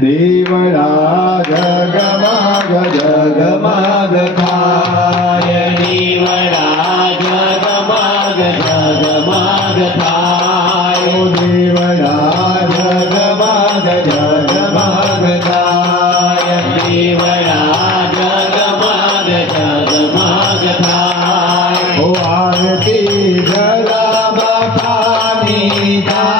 દેવડા જગમાગ જગમાગ થાય દેવડા જગમાગ જગમાગ થાય દેવડા જગમાગ જગમાગ થાય દેવડા જગમાગ જગમાગ થાય ઓ આરતી જગા બાપાની થાય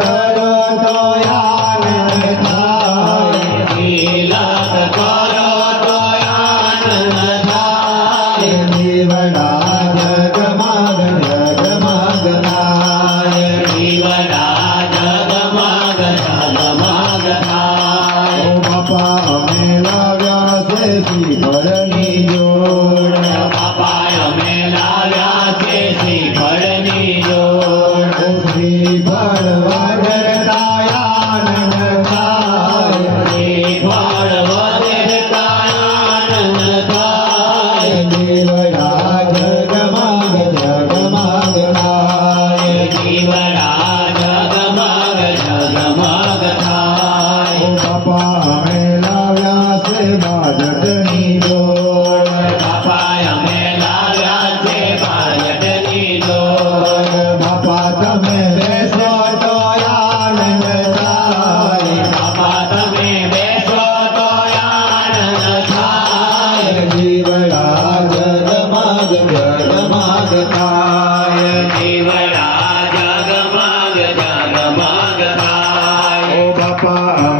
કરો તો યાદ થાય લીલા Lord. Ah.